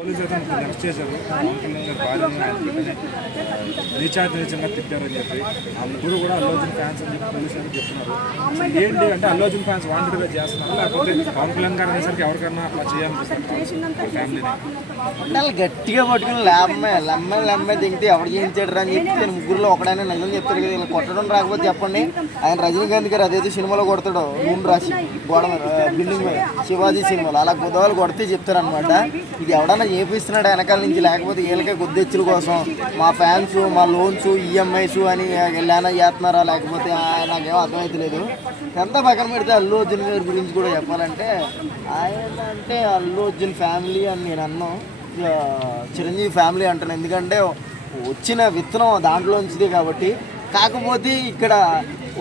Police అయితే arrest చేశారు. Recharge నిజంగా తిట్టారని చెప్పి ఆ ముగ్గురు కూడా అల్లు అర్జున్ ఫ్యాన్స్ అని చెప్పి పోలీసు అయితే చెప్తున్నారు. ఏంటి అంటే అల్లు అర్జున్ ఫ్యాన్స్ వాంటెడ్గా చేస్తున్నారు, లేకపోతే పవన్ కళ్యాణ్ గారు అనేసరికి ఎవరికైనా అట్లా చేయాలనిపిస్తారు ఫ్యామిలీని వాళ్ళు గట్టిగా పట్టుకుని లమ్మే దిగితే ఎవరు చేయించాడు అని చెప్పి నేను ముగ్గురులో ఒకడైనా నిజం చెప్తాడు కదా. ఇలా కొట్టడం రాకపోతే చెప్పండి, ఆయన రజనీకాంత్ గారు అదైతే సినిమాలో కొడతాడు నూనె రాసి గోడ బిల్డింగ్ మీద శివాజీ సినిమాలో అలా గుద్దవాళ్ళు కొడితే చెప్తారనమాట. ఇది ఎవడన్నా చేపిస్తున్నాడు వెనకాల నుంచి, లేకపోతే వీళ్ళకే గుద్దెచ్చుల కోసం మా ఫ్యాన్స్ మా లోన్స్ ఈఎంఐస్ అని వెళ్ళానా చేస్తున్నారా, లేకపోతే నాకేమో అర్థమవుతలేదు. ఎంత పక్కన పెడితే అల్లు అర్జున్ గారి గురించి కూడా చెప్పాలంటే ఆయన అంటే అల్లు అర్జున్ ఫ్యామిలీ అని నేను అన్నాను, చిరంజీవి ఫ్యామిలీ అంటాను. ఎందుకంటే వచ్చిన విత్తనం దాంట్లోంచిదే కాబట్టి. కాకపోతే ఇక్కడ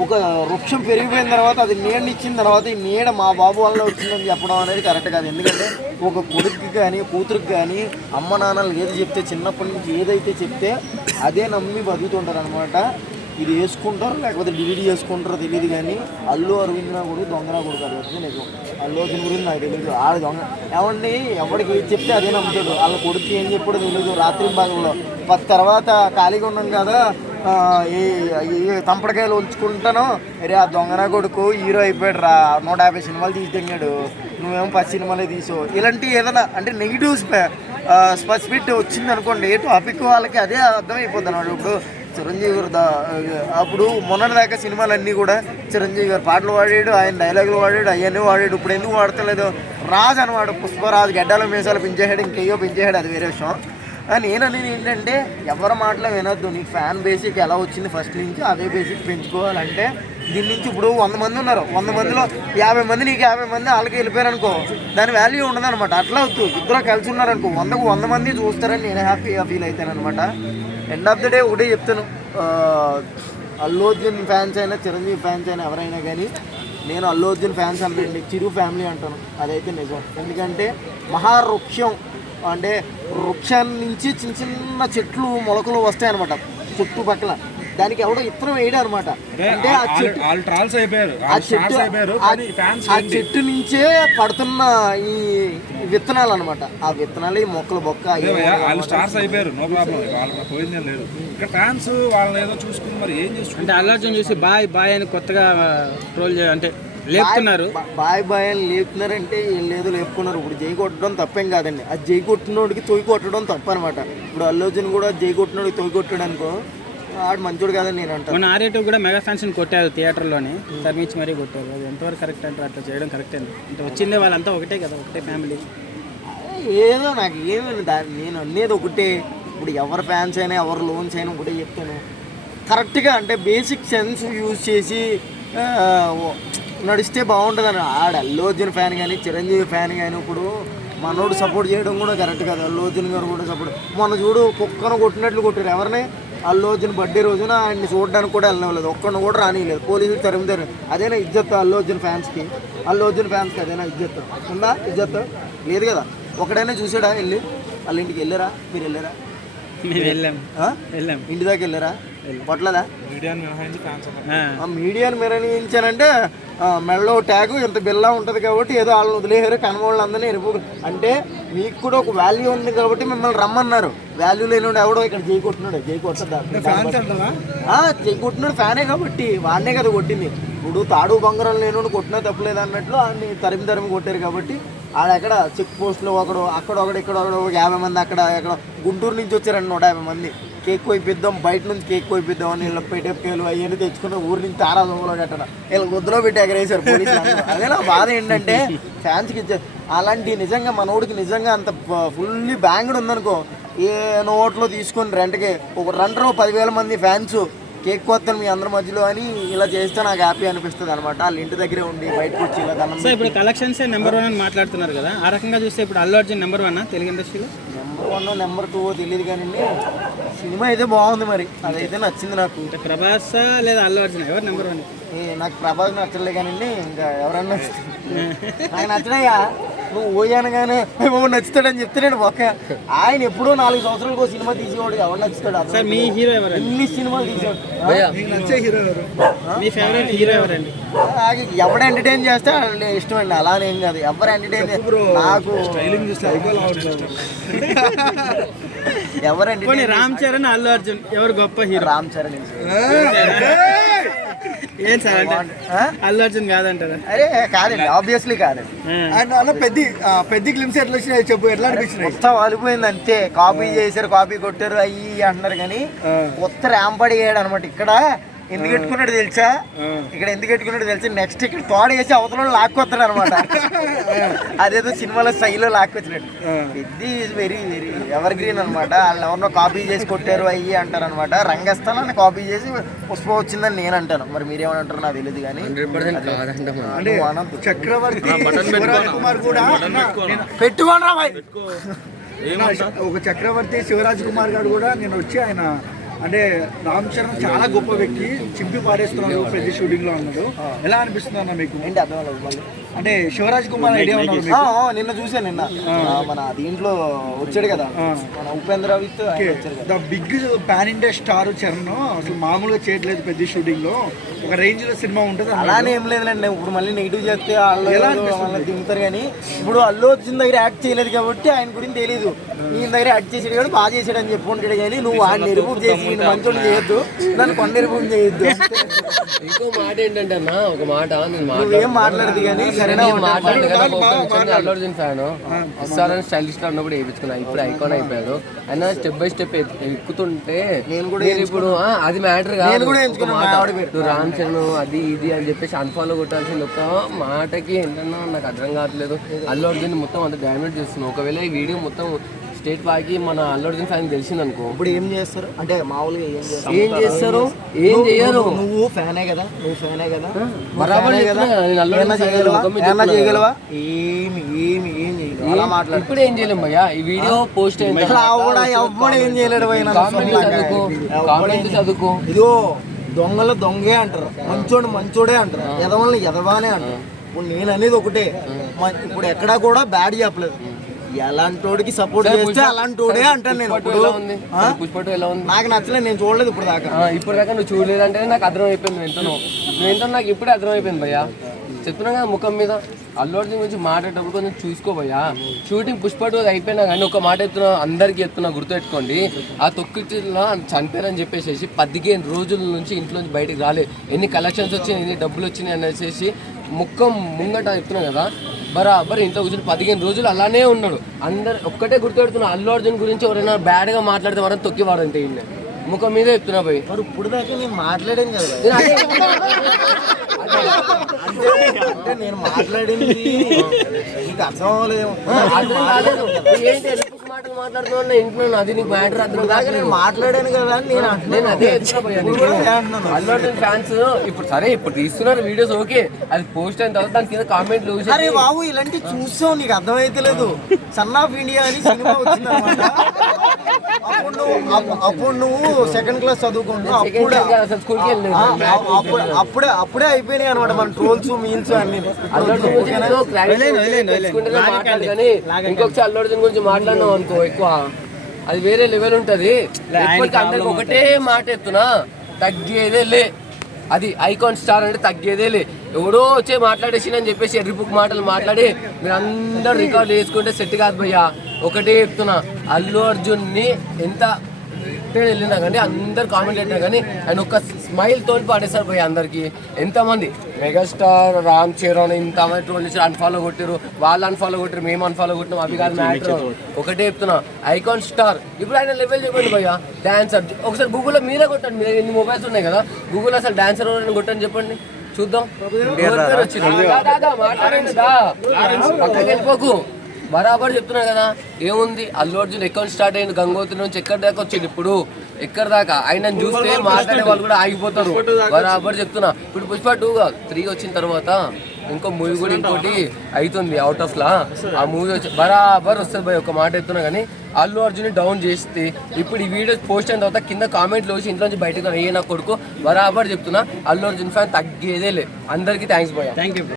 ఒక వృక్షం పెరిగిపోయిన తర్వాత అది నీడనిచ్చిన తర్వాత ఈ నీడ మా బాబు వల్ల వచ్చిందని చెప్పడం అనేది కరెక్ట్ కాదు. ఎందుకంటే ఒక కొడుకుకి కానీ కూతురికి కానీ అమ్మ నాన్నలు ఏది చెప్తే చిన్నప్పటి నుంచి ఏదైతే చెప్తే అదే నమ్మి బతుకుతుంటారు అనమాట. ఇది వేసుకుంటారు లేకపోతే డిలీట్ చేసుకుంటారో తెలియదు, కానీ అల్లు అరవింద్ కూడా దొంగనా కొడుకు అది వస్తుంది నీకు. అల్లు అర్జున్ గురించి నాకు తెలియదు, ఆడ దొంగ ఏమండి ఎవరికి ఏది చెప్తే అదే నమ్ముతాడు. వాళ్ళ కొడుకు ఏం చెప్పాడో తెలియదు. రాత్రి భాగంలో 10 తర్వాత ఖాళీగా ఉన్నాం కదా ఈ తంపడకాయలు ఉంచుకుంటాను, అరే ఆ దొంగన కొడుకు హీరో అయిపోయాడు రా, 150 సినిమాలు తీసినాడు, నువ్వేమో 10 సినిమాలే తీసావు. ఇలాంటి ఏదైనా అంటే నెగిటివ్ స్పెసిఫిక్ వచ్చింది అనుకోండి, టాపిక్ వాళ్ళకి అదే అర్థమైపోతుంది అన్నమాట. ఇప్పుడు చిరంజీవి గారు అప్పుడు మొన్నటిదాకా సినిమాలన్నీ కూడా చిరంజీవి గారు పాటలు వాడాడు, ఆయన డైలాగులు వాడాడు, అవన్నీ వాడాడు. ఇప్పుడు ఎందుకు వాడతలేదు? రాజు అనమాట, పుష్పరాజు గడ్డాల మీసాలు పెంచేసాడు, ఇంకేయో పెంచేసాడు, అది వేరే విషయం. నేననేది ఏంటంటే ఎవరి మాటలో వినొద్దు. నీకు ఫ్యాన్ బేసిక్ ఎలా వచ్చింది ఫస్ట్ నుంచి అదే బేసిక్ పెంచుకోవాలంటే దీని నుంచి ఇప్పుడు 100 మంది ఉన్నారు, 100 మందిలో 50 మంది నీకు 50 మంది వాళ్ళకి వెళ్ళిపోయారు అనుకో, దాని వాల్యూ ఉండదన్నమాట. అట్లా వద్దు, ఇద్దరు కలిసి ఉన్నారనుకో 100కు 100 మంది చూస్తారని నేను హ్యాపీగా ఫీల్ అవుతాను అనమాట. ఎండ్ ఆఫ్ ద డే ఒకటే చెప్తాను, అల్లు అర్జున్ ఫ్యాన్స్ అయినా చిరంజీవి ఫ్యాన్స్ అయినా ఎవరైనా కానీ నేను అల్లు అర్జున్ ఫ్యాన్స్ అంటే చిరు ఫ్యామిలీ అంటాను. అదైతే నిజం. ఎందుకంటే మహావృక్షం అంటే వృక్షాన్ని నుంచి చిన్న చిన్న చెట్లు మొలకలు వస్తాయి అనమాట చుట్టుపక్కల. దానికి ఎవడో ఇత్తనం వేయడం అనమాట. అంటే ఆ చెట్టు నుంచే పడుతున్న ఈ విత్తనాలు అనమాట. ఆ విత్తనాలు ఈ మొక్కలు బొక్క అంటే అల్లు అర్జున్ చూసి బాయ్ బాయ్ అని కొత్తగా ట్రోల్ అంటే లేపుతున్నారు. బాయ్ అని లేపుతున్నారంటే ఏం లేదు, లేపుకున్నారు. ఇప్పుడు జై కొట్టడం తప్పేం కాదండి, అది జై కొట్టినోడికి తొయ్యి కొట్టడం తప్పు అనమాట. ఇప్పుడు అల్లు అర్జున్ కూడా జై కొట్టినోడికి తొయ్యి కొట్టాడు అనుకో, ఆడు మంచోడు కాదని నేను అంటాను. మన ఆర్ఏటూ కూడా మెగా ఫ్యాన్స్ని కొట్టారు థియేటర్లోనే, తరిమించి మరీ కొట్టారు. అది ఎంతవరకు కరెక్ట్ అంటారు? అట్లా చేయడం కరెక్ట్ అండి? అంటే వచ్చిందే వాళ్ళంతా ఒకటే కదా, ఒకటే ఫ్యామిలీ. ఏదో నాకు ఏమైనా దాన్ని నేను అనేది ఒకటే. ఇప్పుడు ఎవరి ఫ్యాన్స్ అయినా ఎవరి లోన్స్ అయినా ఒకటే చెప్తాను, కరెక్ట్గా అంటే బేసిక్ సెన్స్ యూజ్ చేసి నడిస్తే బాగుంటుందని. ఆడ అల్లు అర్జున్ ఫ్యాన్ కానీ చిరంజీవి ఫ్యాన్ కానీ ఇప్పుడు మనోడు సపోర్ట్ చేయడం కూడా కరెక్ట్ కాదు. అల్లు అర్జున్ గారు కూడా సపోర్ట్, మొన్న చూడు కుక్కను కొట్టినట్లు కొట్టారు ఎవరిని? అల్లు అర్జున్ బర్త్డే రోజున ఆయన్ని చూడడానికి కూడా వెళ్ళలేదు, ఒక్కడిని కూడా రానియలేదు, పోలీసులు తరిమితారు. అదేనా ఇజ్జత్ అల్లు అర్జున్ ఫ్యాన్స్కి? అల్లు అర్జున్ ఫ్యాన్స్కి అదేనా ఇజ్జత్ ఉందా? ఇజ్జత్ లేదు కదా. ఒకడైనా చూసాడా వెళ్ళి వాళ్ళ ఇంటికి? వెళ్ళారా మీరు? వెళ్ళారా? వెళ్ళాం. ఇంటి దాకా వెళ్ళారా? కొట్టలేదా? మీడియాను మిరమించానంటే మెడలో ట్యాగు ఇంత బిల్లా ఉంటుంది కాబట్టి ఏదో వాళ్ళని వదిలేరు, కనవాళ్ళందరినీ ఎరుపు. అంటే మీకు కూడా ఒక వాల్యూ ఉంది కాబట్టి మిమ్మల్ని రమ్మన్నారు. వాల్యూ లేనివాడు ఎవడో ఇక్కడ జై కొట్టినాడు, జై కొట్టదా? జై కొట్టినాడు ఫ్యానే కాబట్టి వాడినే కదా కొట్టింది. ఇప్పుడు తాడు బంగారం లేనివాడు కొట్టినా తప్పలేదు అన్నట్లు వాడిని తరిమి కొట్టారు కాబట్టి ఆడెక్కడ చెక్ పోస్ట్లో ఒకడు, అక్కడ ఒకడు, ఇక్కడ ఒకడు, 50 మంది అక్కడ ఎక్కడ గుంటూరు నుంచి వచ్చారండి 150 మంది. కేక్ కోయిపిద్దాం, బయట నుంచి కేక్ కోయిపిద్దాం అని వీళ్ళ పెట్టేలు అవన్నీ తెచ్చుకున్న ఊరి నుంచి తారా దొంగలో కట్టడం వీళ్ళ గుద్దలో పెట్టి ఎగరేసారు పోలీసులు. అదే నా బాధ ఏంటంటే ఫ్యాన్స్కి ఇచ్చే అలాంటి నిజంగా మనోడికి నిజంగా అంత ఫుల్లీ బ్యాంగ్డ్ ఉందనుకో, ఏ నోట్లో తీసుకొని రెంట్కి ఒక 10,000 మంది ఫ్యాన్స్ కేక్ కొత్తాను మీ అందరి మధ్యలో అని ఇలా చేస్తే నాకు హ్యాపీ అనిపిస్తుంది అనమాట. వాళ్ళ ఇంటి దగ్గరే ఉండి బయటకు వచ్చి ఇలా సో ఇప్పుడు కలెక్షన్స్ నెంబర్ 1 అని మాట్లాడుతున్నారు కదా, ఆ రకంగా చూస్తే ఇప్పుడు అల్లు అర్జున్ నెంబర్ 1 తెలుగు ఇండస్ట్రీలో? నెంబర్ 1 నెంబర్ 2 తెలియదు కానీ సినిమా అయితే బాగుంది, మరి అదైతే నచ్చింది నాకు. ప్రభాస్ లేదా అల్లు అర్జున్ ఎవరు నెంబర్ 1? నాకు ప్రభాస్ నచ్చలే కానీ ఇంకా ఎవరన్నా నాకు నచ్చడయ్యా. నువ్వు ఓయానగానే నచ్చుతాడని చెప్తే నేను ఒక్క ఆయన ఎప్పుడో 4 సంవత్సరాలకు సినిమా తీసేవాడు ఎవరు నచ్చుతాడు సార్ మీ హీరో ఎవరండి? ఇన్ని సినిమాలు తీసాడు. మీ ఫేవరెట్ హీరో ఎవరండి? ఎవడు ఎంటర్టైన్ చేస్తే వాళ్ళు ఇష్టం అండి, అలానే ఏం కాదు. ఎవరు ఎంటర్టైన్ నాకు ఎవరు పోనీ రామ్ చరణ్, అల్లు అర్జున్ ఎవరు గొప్ప హీరో? రామ్ చరణ్. ఏం సార్ అంటే అల్లు అర్జున్ కాదంటారా? అరే కాదండి, ఆబ్వియస్లీ కాదండి. అన్న పెద్ద క్లిమ్స్ ఎట్లా వచ్చినాయి చెప్పు, ఎట్లా అనిపించినాయి? మొత్తం వాలిపోయింది అంతే. కాపీ చేశారు, కాపీ కొట్టారు అయ్యి అంటున్నారు కానీ కొత్త ర్యాంపడి అయ్యాడు అనమాట. ఇక్కడ ఎందుకు పెట్టుకున్నాడు తెలుసా? ఇక్కడ ఎందుకు పెట్టుకున్నాడు తెలుసా? నెక్స్ట్ ఇక్కడ తోడ వేసి అవతల లాక్కొస్తాడు అనమాట. అదేదో సినిమాలో స్టైల్లో లాక్కొచ్చినట్టు. ఇది వెరీ వెరీ ఎవర్ గ్రీన్ అనమాట. వాళ్ళు ఎవరినో కాపీ చేసి కొట్టారు అయ్యి అంటారు అనమాట. రంగస్థలాన్ని కాపీ చేసి పుష్ప వచ్చిందని నేను అంటాను. మరి మీరేమంటారు నాకు తెలియదు కానీ అంటే చక్రవర్తి శివరాజ్ కుమార్ కూడా పెట్టుకోండి బాయ్. ఒక చక్రవర్తి శివరాజ్ కుమార్ గారు కూడా నేను వచ్చి ఆయన అంటే రామ్ చరణ్ చాలా గొప్ప వ్యక్తి, చింపి పారేస్తున్నారు పెద్ద షూటింగ్ లో అన్నాడు. ఎలా అనిపిస్తుంది అన్న మీకు? ఏంటి అర్థం అవ్వలేదు మళ్ళీ. అంటే శివరాజ్ కుమార్ ఐడియా ఉన్నారు మీకు? నిన్న చూసాను. నిన్న మన దీంట్లో వచ్చాడు కదా మన Upendra with the big pan India star Charan అసలు మామూలుగా చేయట్లేదు పెద్ద షూటింగ్ లో, ఒక రేంజ్ లో సినిమా ఉంటుంది. అలానే ఏం లేదులేండి. ఇప్పుడు మళ్ళీ నెగిటివ్ చేస్తే వాళ్ళు దిగుతారు కానీ ఇప్పుడు అల్లు అర్జున్ దగ్గర యాక్ట్ చేయలేదు కాబట్టి ఆయన గురించి తెలియదు. ఈయన దగ్గర యాక్ట్ చేసాడు కాబట్టి బాగా చేసాడు అని చెప్పుకుంటాడు కానీ నువ్వు ఆయన నిరూపణ చేసి మంచోళ్ళు చేయొద్దు, నన్ను కొండ నిరూపణ చేయొద్దు. ఇంకో మాట ఏంటంటే అన్న, ఒక మాట నువ్వేం మాట్లాడదు కానీ అల్లు అర్జున్ ఫ్యాన్ వస్తారని స్టైలిష్ గా ఉన్నప్పుడు వేయించుకున్నా. ఇప్పుడు ఐకాన్ అయిపోయాడు. ఆయన స్టెప్ బై స్టెప్ ఎక్కుతుంటే ఇప్పుడు అది మ్యాటర్ కాదు. నువ్వు రామ్ చరణ్ అది ఇది అని చెప్పేసి అన్ఫాలో కొట్టాల్సింది ఒక మాటకి ఏంటన్నా నాకు అర్థం కావట్లేదు. అల్లు అర్జున్ మొత్తం అంత డ్యామేజ్ చేస్తున్నావు. ఒకవేళ ఈ వీడియో మొత్తం స్టేట్ వాకి మన అల్లు అర్జున్ ఫ్యాన్ తెలిసింది అనుకో, ఇప్పుడు ఏం చేస్తారు అంటే మామూలుగా ఏం చేస్తారు? ఏం చేయరు. నువ్వు ఫ్యానే కదా, నువ్వు ఫ్యానే కదా, బరాబర్ చేయగలవా? ఏమి ఏమి ఏం చేయగలవా? ఇప్పుడు ఏం చేయలేము భయ్యా. ఈ వీడియో పోస్ట్ అయింది, ఎవ్వడు ఏం చేయలేడు. కామెంట్ చదువుకో. ఇదిగో దొంగలు దొంగే అంటారు, మంచోడు మంచోడే అంటారు, ఎదవల్ని ఎదవానే అంటారు. ఇప్పుడు నేను అనేది ఒకటే, ఇప్పుడు ఎక్కడా కూడా బ్యాడ్ చెప్పలేదు. ఎలాంటోడికి సపోర్ట్ చేస్తే అలాంటోడే అంటాను నేను. పుష్పటు ఎలా ఉంది? నాకు నచ్చలేదు, నేను చూడలేదు ఇప్పుడు దాకా. ఇప్పుడు దాకా నువ్వు చూడలేదంటే నాకు అర్థమైపోయింది. నువ్వు నాకు ఇప్పుడే అర్థమైపోయింది భయ్యా. చెప్తున్నా కదా ముఖం మీద. అల్లు అర్జున్ గురించి మాట్లాడేటప్పుడు కొంచెం చూసుకో భయ్యా. షూటింగ్ పుష్పటు అయిపోయినా కానీ ఒక మాట చెప్తున్నా, అందరికీ చెప్తున్నా గుర్తుపెట్టుకోండి. ఆ తొక్కిలో చనిపోయారని చెప్పేసి 15 రోజుల నుంచి ఇంట్లోంచి బయటికి రాలేదు. ఎన్ని కలెక్షన్స్ వచ్చినాయి, ఎన్ని డబ్బులు వచ్చినాయి అనేసి ముఖం ముంగట చెప్తున్నా కదా, బరాబర్ ఇంట్లో కూర్చొని 15 రోజులు అలానే ఉన్నాడు. అందరు ఒక్కటే గుర్తుపెడుతున్నా, అల్లు అర్జున్ గురించి ఎవరైనా బ్యాడ్గా మాట్లాడితే వారని తొక్కివాడంటే ఇల్లు ముఖం మీద చెప్తున్నా పోయి. మరి ఇప్పుడు దాకా నేను మాట్లాడాను కదా, అంటే నేను మాట్లాడింది నీకు అర్థం అవ్వలేదు. మాటలు మాట్లాడుతున్నా ఇంట్లో అది నీకు మ్యాటర్ అర్థం కాక నేను మాట్లాడాను కదా అని నేను అదే అల్లు అర్జున్ ఫ్యాన్స్ ఇప్పుడు సరే ఇప్పుడు తీస్తున్నారు వీడియోస్, ఓకే, అది పోస్ట్ అయిన తర్వాత దాని కింద కామెంట్లు. అరే బాబు ఇలాంటి చూసావు నీకు అర్థమైతే లేదు. సన్ ఆఫ్ ఇండియా అని సినిమా వచ్చింది అనమాట. అప్పుడు నువ్వు సెకండ్ క్లాస్ చదువుకుంటున్నావు. అప్పుడే అయిపోయినాయి అనమాట మన ట్రోల్స్ మీల్స్ అన్ని. ఇంకొకసారి అల్లు అర్జున్ గురించి మాట్లాడినావు అనుకో ఎక్కువ, అది వేరే లెవెల్ ఉంటది. అందరికి ఒకటే మాట ఎత్తునా, తగ్గేదే లే. అది ఐకాన్ స్టార్ అంటే తగ్గేదే లే. ఎవడో వచ్చే మాట్లాడేసి అని చెప్పేసి ఎర్రిపుక్ మాటలు మాట్లాడి మీరు అందరూ రికార్డు చేసుకుంటే సెట్ కాదు భయ్యా. ఒకటే చెప్తున్నా, అల్లు అర్జున్ని ఎంత వెళ్ళినా కానీ అందరు కామెంట్ పెట్టినా కానీ ఆయన ఒక స్మైల్ తోని పాడేస్తారు పోయి అందరికి. ఎంతమంది మెగాస్టార్ రామ్ చరణ్ ఇంతమంది ట్రోల్ చేసి అన్ఫాలో కొట్టారు, వాళ్ళు అన్ఫాలో కొట్టారు, మేము అన్ఫాలో కొట్టినాం, అవి కాదు మ్యాటర్. ఒకటే చెప్తున్నా, ఐకాన్ స్టార్. ఇప్పుడు ఆయన లెవెల్ చెప్పండి భయ్యా. డాన్సర్ ఒకసారి గూగుల్లో మీరే కొట్టండి, మీరు ఎన్ని మొబైల్స్ ఉన్నాయి కదా, గూగుల్ అసలు డాన్సర్ కొట్టండి చెప్పండి చూద్దాం. మాట్లాడండి పక్కకి వెళ్ళిపోకు. బరాబర్ చెప్తున్నా కదా, ఏముంది అల్లు అర్జున్ అకౌంట్ స్టార్ట్ అయింది గంగోత్రి నుంచి ఎక్కడి దాకా వచ్చింది. ఇప్పుడు ఎక్కడి దాకా ఆయన చూస్తే మాట్లాడే వాళ్ళు కూడా ఆగిపోతారు. బరాబర్ చెప్తున్నా. ఇప్పుడు పుష్ప 2 3 వచ్చిన తర్వాత ఇంకో మూవీ కూడా ఇంకోటి అవుతుంది అవుట్ ఆఫ్ లా. ఆ మూవీ వచ్చి బరాబర్ వస్తుంది భయ్. ఒక మాట చెప్తున్నా కానీ అల్లు అర్జున్ డౌన్ చేస్తే ఇప్పుడు ఈ వీడియోస్ పోస్ట్ అయిన తర్వాత కింద కామెంట్లు వచ్చి ఇంట్లోంచి బయటకు అయ్యే నా కొడుకు. బరాబర్ చెప్తున్నా, అల్లు అర్జున్ ఫ్యాన్ తగ్గేదే లే. అందరికీ థ్యాంక్స్ భయ్యా. Thank you.